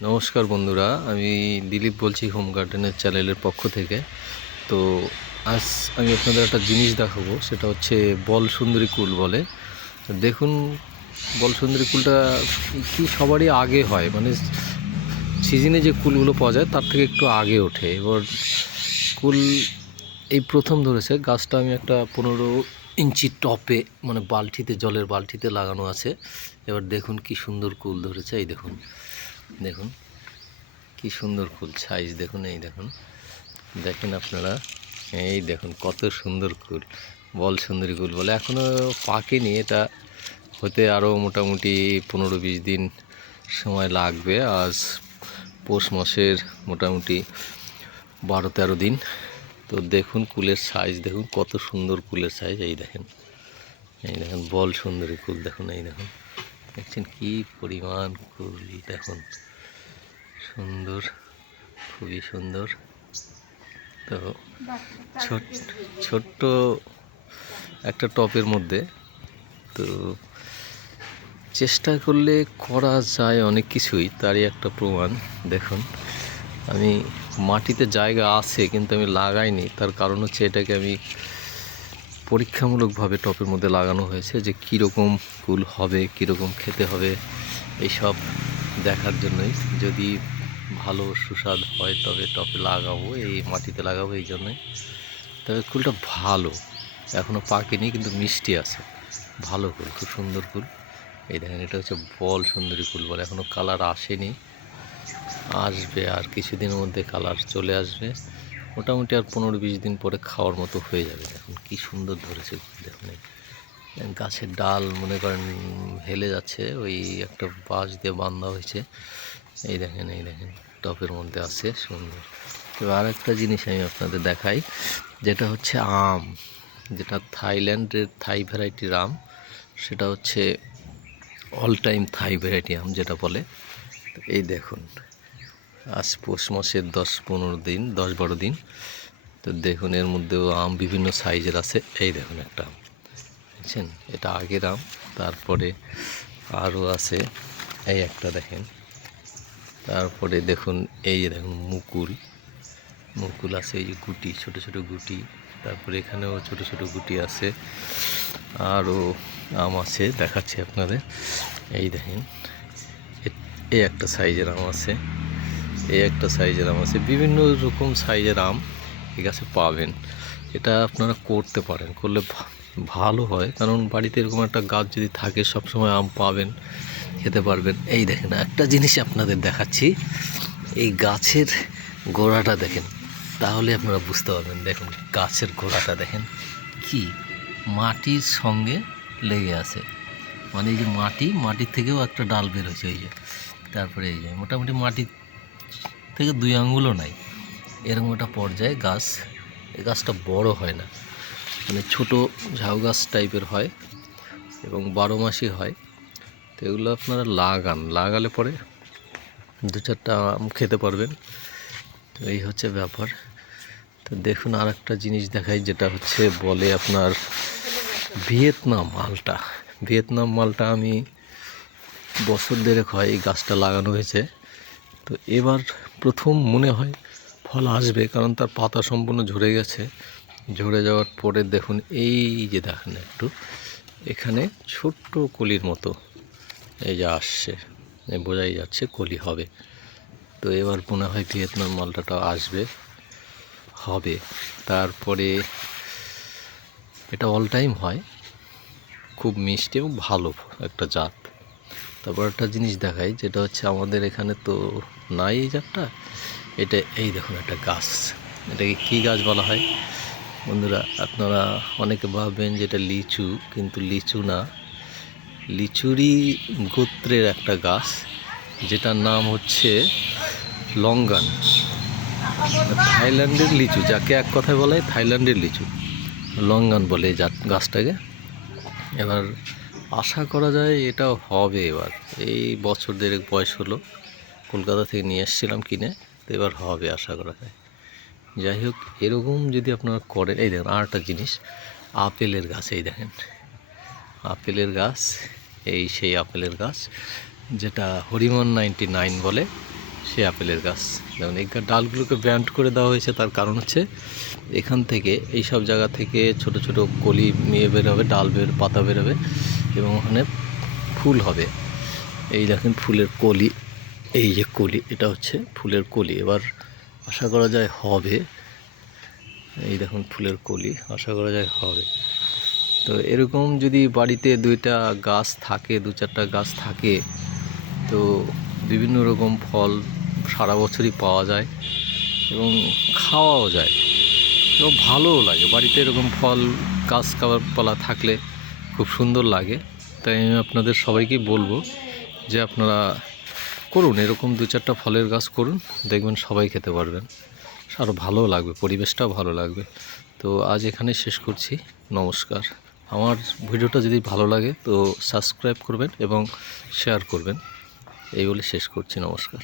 নমস্কার বন্ধুরা, আমি দিলীপ বলছি হোম গার্ডেনের চ্যানেলের পক্ষ থেকে। তো আজ আমি আপনাদের একটা জিনিস দেখাবো, সেটা হচ্ছে বল সুন্দরী কুল বলে। দেখুন, বল সুন্দরী কুলটা কি সবারই আগে হয়, মানে সিজনে যে কুলগুলো পাওয়া যায় তার থেকে একটু আগে ওঠে। এবার কুল এই প্রথম ধরেছে। গাছটা আমি একটা 15 ইঞ্চি টপে, মানে বালতিতে, জলের বালতিতে লাগানো আছে। এবার দেখুন কি সুন্দর কুল ধরেছে। এই দেখুন, দেখুন কি সুন্দর ফুল সাইজ দেখুন। এই দেখুন, দেখেন আপনারা, এই দেখুন কত সুন্দর ফুল, বল সুন্দরী ফুল বলে। এখনও পাকেনি, এটা হতে আরও মোটামুটি 15-20 দিন সময় লাগবে। আজ পৌষ মাসের মোটামুটি 12-13 দিন। তো দেখুন কুলের সাইজ দেখুন, কত সুন্দর কুলের সাইজ। এই দেখেন, এই দেখেন বল সুন্দরী কুল দেখুন। এই দেখুন, দেখছেন কি পরিমাণ কুল, দেখুন সুন্দর, খুবই সুন্দর। তো ছোট্ট একটা টপের মধ্যে, তো চেষ্টা করলে করা যায় অনেক কিছুই, তারই একটা প্রমাণ দেখুন। আমি মাটিতে জায়গা আছে কিন্তু আমি লাগাইনি, তার কারণ হচ্ছে এটাকে আমি পরীক্ষামূলকভাবে টপের মধ্যে লাগানো হয়েছে, যে কীরকম কুল হবে, কীরকম খেতে হবে, এইসব দেখার জন্যই। যদি ভালো সুস্বাদ হয় তবে টপে লাগাবো, এই মাটিতে লাগাবো এই জন্যই। তবে কুলটা ভালো, এখনও পাকেনি কিন্তু মিষ্টি আছে, ভালো কুল, খুব সুন্দর কুল। এই দেখেন, এটা হচ্ছে বল সুন্দরী কুল বলে। এখনও কালার আসেনি, আসবে আর কিছুদিনের মধ্যে কালার চলে আসবে। মোটামুটি আর 15-20 দিন পরে খাওয়ার মতো হয়ে যাবে। দেখুন কি সুন্দর ধরেছে কুল, দেখুন গাছের ডাল মনে করেন হেলে যাচ্ছে, ওই একটা বাঁশ দিয়ে বাঁধা হয়েছে। এই দেখেন, এই দেখেন টপের মধ্যে আছে সুন্দর। এবার আর একটা জিনিস আমি আপনাদের দেখাই, যেটা হচ্ছে আম, যেটা থাইল্যান্ডের থাই ভ্যারাইটির আম, সেটা হচ্ছে অল টাইম থাই ভ্যারাইটি আম যেটা বলে। এই দেখুন, আজ পৌষ মাসের 10-15 দিন, 10-12 দিন। তো দেখুন, এর মধ্যেও আম বিভিন্ন সাইজের আছে। এই দেখুন একটা আম, দেখছেন, এটা আগের আম। তারপরে আরও আছে, এই একটা দেখেন। তারপরে দেখুন, এই যে দেখুন মুকুল, মুকুল আছে, এই যে গুটি, ছোট ছোট গুটি। তারপরে এখানেও ছোট ছোট গুটি আছে, আরও আম আছে, দেখাচ্ছি আপনাদের। এই দেখেন, এই একটা সাইজের আম আছে, এই একটা সাইজের আম আছে, বিভিন্ন রকম সাইজের আম এই গাছে পাবেন। এটা আপনারা করতে পারেন, করলে ভালো হয়, কারণ বাড়িতে এরকম একটা গাছ যদি থাকে সবসময় আম পাবেন, খেতে পারবেন। এই দেখেন, একটা জিনিস আপনাদের দেখাচ্ছি, এই গাছের গোড়াটা দেখেন, তাহলে আপনারা বুঝতে পারবেন। দেখুন গাছের গোড়াটা দেখেন, কি মাটির সঙ্গে লেগে আছে, মানে এই যে মাটির থেকেও একটা ডাল বের হয়েছে, এই যে। তারপরে এই যে মোটামুটি মাটির থেকে 2 আঙ্গুলও নাই, এরকম একটা পর্যায়ে গাছ। এই গাছটা বড় হয় না, মানে ছোট ঝাউ গাছ টাইপের হয় এবং 12 মাসই হয়। তো এগুলো আপনারা লাগালে পরে 2-4টা আম খেতে পারবেন। তো এই হচ্ছে ব্যাপার। তো দেখুন, আর একটা জিনিস দেখাই, যেটা হচ্ছে বলে আপনার ভিয়েতনাম মালটা। ভিয়েতনাম মালটা আমি বছর দেড়েক হয় এই গাছটা লাগানো হয়েছে। তো এবার প্রথম মনে হয় ফল আসবে, কারণ তার পাতা সম্পূর্ণ ঝরে গেছে। ঝরে যাওয়ার পরে দেখুন, এই যে দেখেন একটু এখানে ছোট্ট কলির মতো এই যে আসছে, বোঝাই যাচ্ছে কলি হবে। তো এবার মনে হয় ভিয়েতনাম মালটাটা আসবে, হবে। তারপরে এটা অল টাইম হয়, খুব মিষ্টি এবং ভালো একটা জাত। তারপর একটা জিনিস দেখাই, যেটা হচ্ছে আমাদের এখানে তো নাই এই জাতটা। এটা এই দেখুন একটা গাছ, এটাকে কী গাছ বলা হয় বন্ধুরা? আপনারা অনেকে ভাববেন যে এটা লিচু, কিন্তু লিচু না, লিচুরই গোত্রের একটা গাছ, যেটার নাম হচ্ছে লঙ্গান। থাইল্যান্ডের লিচু, যাকে এক কথায় বলা হয় থাইল্যান্ডের লিচু, লঙ্গান বলে এই গাছটাকে। এবার আশা করা যায় এটাও হবে এবার। এই বছর দেড়েক বয়স হলো, কলকাতা থেকে নিয়ে এসেছিলাম কিনে, তো এবার হবে আশা করা যায়। যাই হোক, এরকম যদি আপনারা করেন। এই দেখেন আর একটা জিনিস, আপেলের গাছ, এই দেখেন আপেলের গাছ, এই সেই আপেলের গাছ যেটা হরিমন 99 বলে। সে আপেলের গাছ। যেমন এই ডালগুলোকে ব্যান্ড করে দেওয়া হয়েছে, তার কারণ হচ্ছে এখান থেকে এই সব জায়গা থেকে ছোট ছোট কলি নিয়ে বেরোবে, ডাল পাতা বেরোবে এবং ওখানে ফুল হবে। এই দেখেন ফুলের কলি, এই যে কলি, এটা হচ্ছে ফুলের কলি। এবার আশা করা যায় হবে, এই দেখুন ফুলের কলি, আশা করা যায় হবে। তো এরকম যদি বাড়িতে দুইটা গাছ থাকে, দু চারটা গাছ থাকে, তো বিভিন্ন রকম ফল সারা বছরই পাওয়া যায় এবং খাওয়াও যায় এবং ভালোও লাগে। বাড়িতে এরকম ফল গাছ গাছপালা থাকলে খুব সুন্দর লাগে। তাই আমি আপনাদের সবাইকে বলবো যে আপনারা করুন, এরকম দু চারটা ফলের গাছ করুন, দেখবেন সবাই খেতে পারবেন, আরও ভালোও লাগবে, পরিবেশটাও ভালো লাগবে। তো আজ এখানে শেষ করছি, নমস্কার। আমার ভিডিওটা যদি ভালো লাগে তো সাবস্ক্রাইব করবেন এবং শেয়ার করবেন, এই বলে শেষ করছি, নমস্কার।